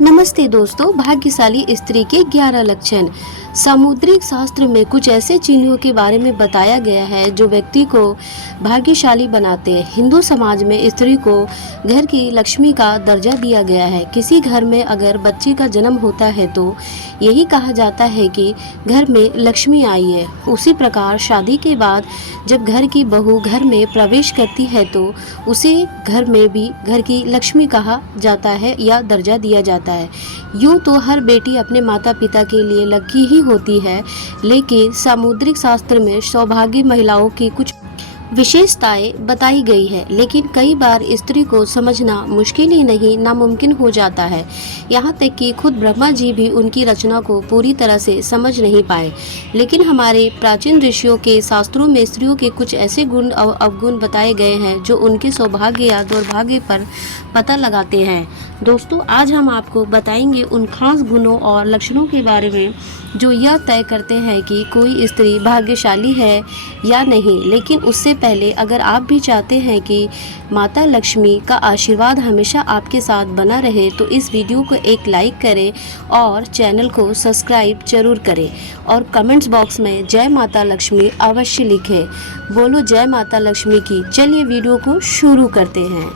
नमस्ते दोस्तों, भाग्यशाली स्त्री के 11 लक्षण। सामुद्रिक शास्त्र में कुछ ऐसे चिन्हों के बारे में बताया गया है जो व्यक्ति को भाग्यशाली बनाते हैं। हिंदू समाज में स्त्री को घर की लक्ष्मी का दर्जा दिया गया है। किसी घर में अगर बच्चे का जन्म होता है तो यही कहा जाता है कि घर में लक्ष्मी आई है। उसी प्रकार शादी के बाद जब घर की बहू घर में प्रवेश करती है तो उसे घर में भी घर की लक्ष्मी कहा जाता है या दर्जा दिया जाता है। यूँ तो हर बेटी अपने माता पिता के लिए लकी ही होती है, लेकिन सामुद्रिक शास्त्र में सौभाग्य महिलाओं की कुछ विशेषताएं बताई गई है, लेकिन कई बार स्त्री को समझना मुश्किल ही नहीं नामुमकिन हो जाता है। यहाँ तक कि खुद ब्रह्मा जी भी उनकी रचना को पूरी तरह से समझ नहीं पाए। लेकिन हमारे प्राचीन ऋषियों के शास्त्रों में स्त्रियों के कुछ ऐसे गुण और अवगुण बताए गए हैं जो उनके सौभाग्य या दुर्भाग्य पर पता लगाते हैं। दोस्तों, आज हम आपको बताएंगे उन खास गुणों और लक्षणों के बारे में जो यह तय करते हैं कि कोई स्त्री भाग्यशाली है या नहीं। लेकिन उससे पहले अगर आप भी चाहते हैं कि माता लक्ष्मी का आशीर्वाद हमेशा आपके साथ बना रहे तो इस वीडियो को एक लाइक करें और चैनल को सब्सक्राइब जरूर करें और कमेंट्स बॉक्स में जय माता लक्ष्मी अवश्य लिखें। बोलो जय माता लक्ष्मी की। चलिए वीडियो को शुरू करते हैं।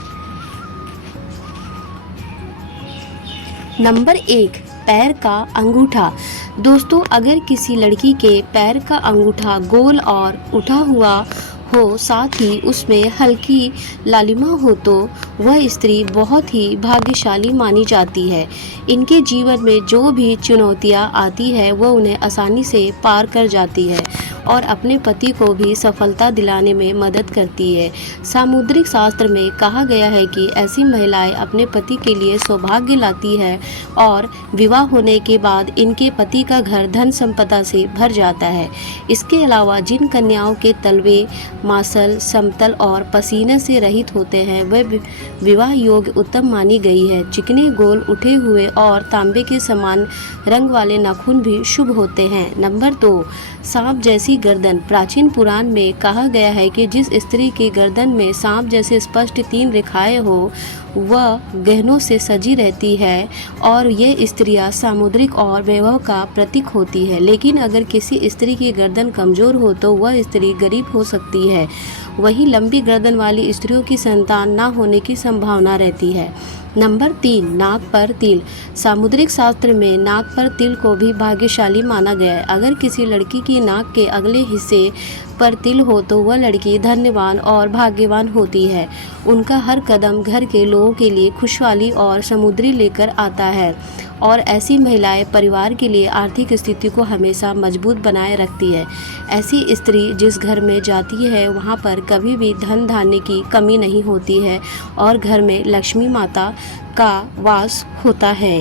नंबर 1, पैर का अंगूठा। दोस्तों, अगर किसी लड़की के पैर का अंगूठा गोल और उठा हुआ हो, साथ ही उसमें हल्की लालिमा हो, तो वह स्त्री बहुत ही भाग्यशाली मानी जाती है। इनके जीवन में जो भी चुनौतियां आती है वह उन्हें आसानी से पार कर जाती है और अपने पति को भी सफलता दिलाने में मदद करती है। सामुद्रिक शास्त्र में कहा गया है कि ऐसी महिलाएं अपने पति के लिए सौभाग्य लाती है और विवाह होने के बाद इनके पति का घर धन संपदा से भर जाता है। इसके अलावा जिन कन्याओं के तलवे मासल, समतल और पसीने से रहित होते हैं वह विवाह योग्य उत्तम मानी गई है। चिकने, गोल, उठे हुए और तांबे के समान रंग वाले नाखून भी शुभ होते हैं। नंबर 2, सांप जैसी गर्दन। प्राचीन पुराण में कहा गया है कि जिस स्त्री की गर्दन में सांप जैसे स्पष्ट 3 रेखाएं हो वह गहनों से सजी रहती है और ये स्त्रियां सामुद्रिक और वैभव का प्रतीक होती है। लेकिन अगर किसी स्त्री की गर्दन कमजोर हो तो वह स्त्री गरीब हो सकती है। वहीं लंबी गर्दन वाली स्त्रियों की संतान न होने की संभावना रहती है। नंबर 3, नाक पर तिल। सामुद्रिक शास्त्र में नाक पर तिल को भी भाग्यशाली माना गया है। अगर किसी लड़की की नाक के अगले हिस्से पर तिल हो तो वह लड़की धन्यवान और भाग्यवान होती है। उनका हर कदम घर के लोगों के लिए खुशहाली और समृद्धि लेकर आता है और ऐसी महिलाएं परिवार के लिए आर्थिक स्थिति को हमेशा मजबूत बनाए रखती है। ऐसी स्त्री जिस घर में जाती है वहां पर कभी भी धन धान्य की कमी नहीं होती है और घर में लक्ष्मी माता का वास होता है।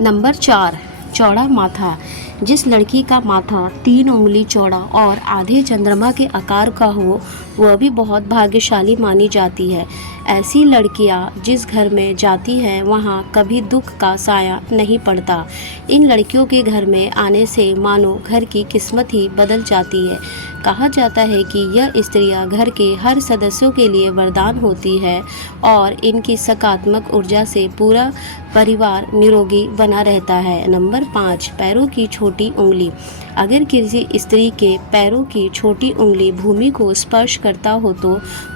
नंबर 4, चौड़ा माथा। जिस लड़की का माथा 3 उंगली चौड़ा और आधे चंद्रमा के आकार का हो वह भी बहुत भाग्यशाली मानी जाती है। ऐसी लड़कियां जिस घर में जाती हैं वहां कभी दुख का साया नहीं पड़ता। इन लड़कियों के घर में आने से मानो घर की किस्मत ही बदल जाती है। कहा जाता है कि यह स्त्रियां घर के हर सदस्यों के लिए वरदान होती है और इनकी सकारात्मक ऊर्जा से पूरा परिवार निरोगी बना रहता है। नंबर 5, पैरों की छोटी उंगली। अगर किसी स्त्री के पैरों की छोटी उंगली भूमि को स्पर्श करता हो तो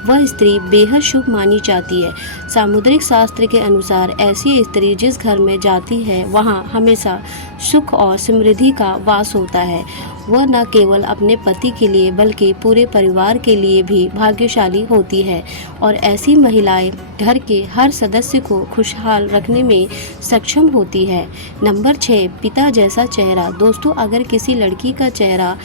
वह स्त्री बेहद शुभ मानी जाती है। सामुद्रिक शास्त्र के अनुसार ऐसी स्त्री जिस घर में जाती है वहां हमेशा सुख और समृद्धि का वास होता है। वह न केवल अपने पति के लिए बल्कि पूरे परिवार के लिए भी भाग्यशाली होती है और ऐसी महिलाएं घर के हर सदस्य को खुशहाल रखने में सक्षम होती है। नंबर 6, पिता जैसा चेहरा। दोस्तों, अगर किसी लड़की का चेहरा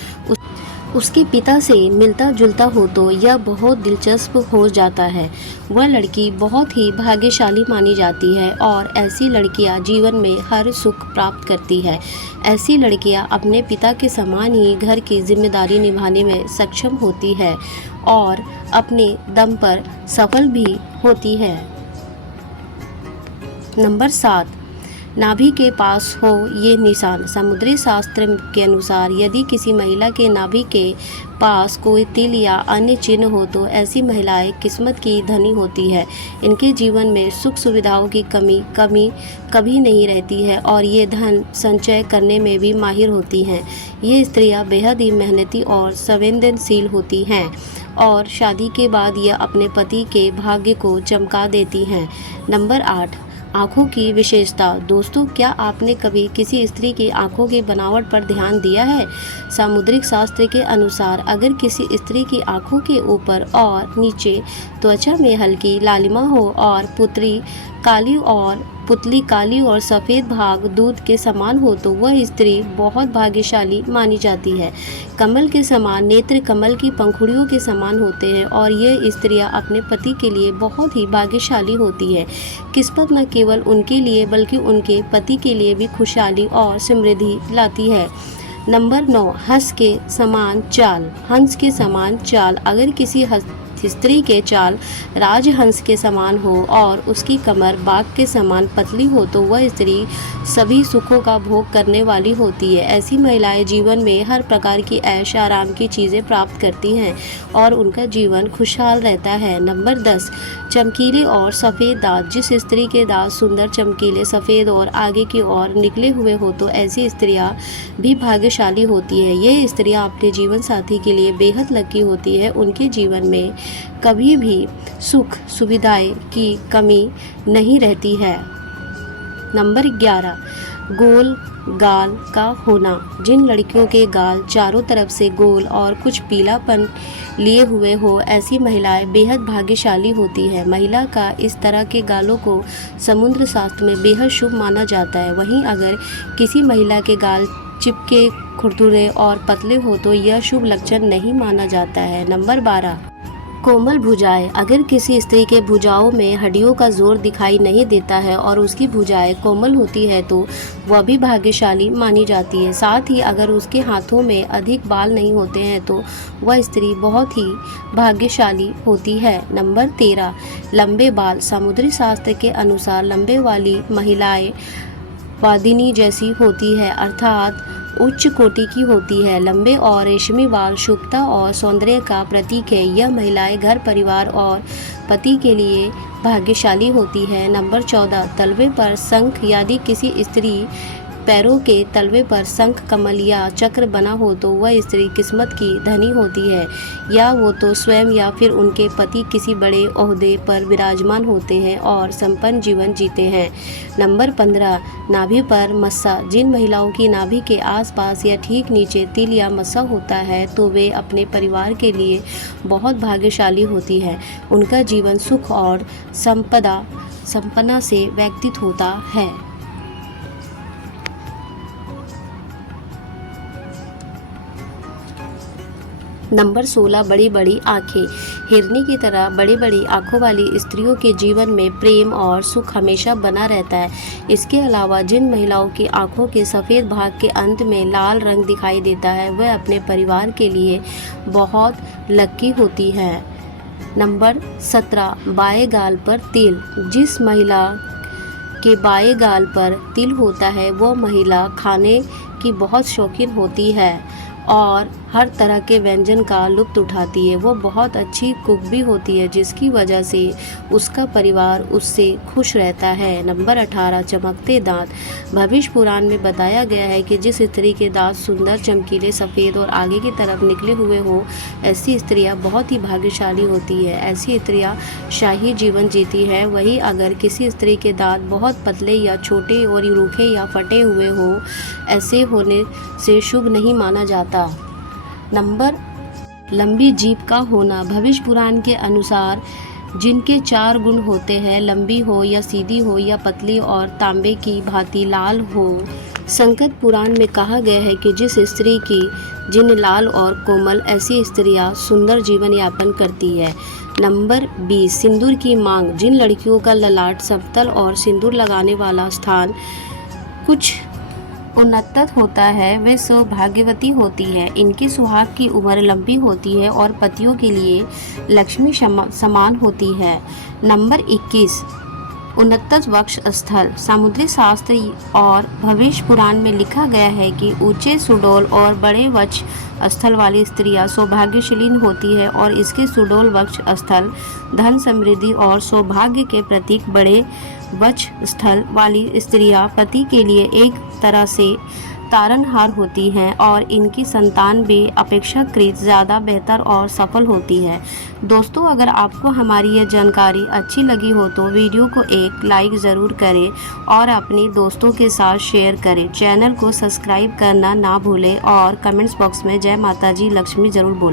उसके पिता से मिलता जुलता हो तो यह बहुत दिलचस्प हो जाता है। वह लड़की बहुत ही भाग्यशाली मानी जाती है और ऐसी लड़कियां जीवन में हर सुख प्राप्त करती है। ऐसी लड़कियां अपने पिता के समान ही घर की जिम्मेदारी निभाने में सक्षम होती है और अपने दम पर सफल भी होती है। नंबर 7, नाभि के पास हो ये निशान। समुद्री शास्त्र के अनुसार यदि किसी महिला के नाभि के पास कोई तिल या अन्य चिन्ह हो तो ऐसी महिलाएं किस्मत की धनी होती है। इनके जीवन में सुख सुविधाओं की कमी कभी नहीं रहती है और ये धन संचय करने में भी माहिर होती हैं। ये स्त्रियां बेहद ही मेहनती और संवेदनशील होती हैं और शादी के बाद यह अपने पति के भाग्य को चमका देती हैं। नंबर 8, आँखों की विशेषता। दोस्तों, क्या आपने कभी किसी स्त्री की आँखों की बनावट पर ध्यान दिया है? सामुद्रिक शास्त्र के अनुसार अगर किसी स्त्री की आँखों के ऊपर और नीचे त्वचा में हल्की लालिमा हो और पुतली काली और सफ़ेद भाग दूध के समान हो तो वह स्त्री बहुत भाग्यशाली मानी जाती है। कमल के समान नेत्र कमल की पंखुड़ियों के समान होते हैं और ये स्त्रियां अपने पति के लिए बहुत ही भाग्यशाली होती है। किस्मत न केवल उनके लिए बल्कि उनके पति के लिए भी खुशहाली और समृद्धि लाती है। नंबर 9, हंस के समान चाल। हंस के समान चाल। अगर किसी स्त्री के चाल राजहंस के समान हो और उसकी कमर बाघ के समान पतली हो तो वह स्त्री सभी सुखों का भोग करने वाली होती है। ऐसी महिलाएं जीवन में हर प्रकार की ऐश आराम की चीज़ें प्राप्त करती हैं और उनका जीवन खुशहाल रहता है। नंबर 10, चमकीले और सफ़ेद दांत। जिस स्त्री के दांत सुंदर चमकीले सफ़ेद और आगे की ओर निकले हुए हो तो ऐसी स्त्रियां भी भाग्यशाली होती है। ये स्त्रियां अपने जीवन साथी के लिए बेहद लकी होती है। उनके जीवन में कभी भी सुख सुविधाएं की कमी नहीं रहती है। नंबर 11, गोल गाल का होना। जिन लड़कियों के गाल चारों तरफ से गोल और कुछ पीलापन लिए हुए हो ऐसी महिलाएं बेहद भाग्यशाली होती है। महिला का इस तरह के गालों को समुद्र शास्त्र में बेहद शुभ माना जाता है। वहीं अगर किसी महिला के गाल चिपके खुरदुरे और पतले हो तो यह शुभ लक्षण नहीं माना जाता है। नंबर 12, कोमल भुजाएं। अगर किसी स्त्री के भुजाओं में हड्डियों का जोर दिखाई नहीं देता है और उसकी भुजाएं कोमल होती है तो वह भी भाग्यशाली मानी जाती है। साथ ही अगर उसके हाथों में अधिक बाल नहीं होते हैं तो वह स्त्री बहुत ही भाग्यशाली होती है। नंबर 13, लंबे बाल। समुद्री शास्त्र के अनुसार लंबे वाली महिलाएं वादिनी जैसी होती है, अर्थात उच्च कोटि की होती है। लंबे और रेशमी बाल शुभता और सौंदर्य का प्रतीक है। यह महिलाएं घर परिवार और पति के लिए भाग्यशाली होती है। नंबर 14, तलवे पर शंख। यदि किसी स्त्री पैरों के तलवे पर शंख कमल या चक्र बना हो तो वह स्त्री किस्मत की धनी होती है, या वो तो स्वयं या फिर उनके पति किसी बड़े ओहदे पर विराजमान होते हैं और संपन्न जीवन जीते हैं। नंबर 15, नाभि पर मस्सा। जिन महिलाओं की नाभि के आसपास या ठीक नीचे तिल या मस्सा होता है तो वे अपने परिवार के लिए बहुत भाग्यशाली होती है। उनका जीवन सुख और संपन्ना से व्यतीत होता है। नंबर 16, बड़ी बड़ी आँखें। हिरनी की तरह बड़ी बड़ी आँखों वाली स्त्रियों के जीवन में प्रेम और सुख हमेशा बना रहता है। इसके अलावा जिन महिलाओं की आँखों के सफ़ेद भाग के अंत में लाल रंग दिखाई देता है वह अपने परिवार के लिए बहुत लकी होती है। नंबर 17, बाएं गाल पर तिल। जिस महिला के बाएं गाल पर तिल होता है वह महिला खाने की बहुत शौकीन होती है और हर तरह के व्यंजन का लुत्फ़ उठाती है। वो बहुत अच्छी कुक भी होती है जिसकी वजह से उसका परिवार उससे खुश रहता है। नंबर 18, चमकते दांत। भविष्य पुराण में बताया गया है कि जिस स्त्री के दांत सुंदर चमकीले सफ़ेद और आगे की तरफ निकले हुए हो ऐसी स्त्रियां बहुत ही भाग्यशाली होती है। ऐसी स्त्रियां शाही जीवन जीती हैं। वहीं अगर किसी स्त्री के दांत बहुत पतले या छोटे और रूखे या फटे हुए हो ऐसे होने से शुभ नहीं माना जाता। नंबर, लंबी जीभ का होना। भविष्य पुराण के अनुसार जिनके 4 गुण होते हैं, लंबी हो या सीधी हो या पतली और तांबे की भांति लाल हो। संकट पुराण में कहा गया है कि जिस स्त्री की जिन लाल और कोमल ऐसी स्त्रियां सुंदर जीवन यापन करती है। नंबर 20, सिंदूर की मांग। जिन लड़कियों का ललाट समतल और सिंदूर लगाने वाला स्थान कुछ उन्नत होता है वे सौभाग्यवती होती है। इनकी सुहाग की उम्र लंबी होती है और पतियों के लिए लक्ष्मी समान होती है। नंबर 21, उनतज वक्ष स्थल। समुद्री शास्त्र और भविष्य पुराण में लिखा गया है कि ऊंचे सुडौल और बड़े वक्ष स्थल वाली स्त्रियां सौभाग्यशाली होती है और इसके सुडौल वक्ष स्थल धन समृद्धि और सौभाग्य के प्रतीक। बड़े वक्ष स्थल वाली स्त्रियां पति के लिए एक तरह से तारनहार होती हैं और इनकी संतान भी अपेक्षाकृत ज़्यादा बेहतर और सफल होती है। दोस्तों, अगर आपको हमारी ये जानकारी अच्छी लगी हो तो वीडियो को एक लाइक ज़रूर करें और अपने दोस्तों के साथ शेयर करें। चैनल को सब्सक्राइब करना ना भूलें और कमेंट्स बॉक्स में जय माता जी लक्ष्मी ज़रूर बोलें।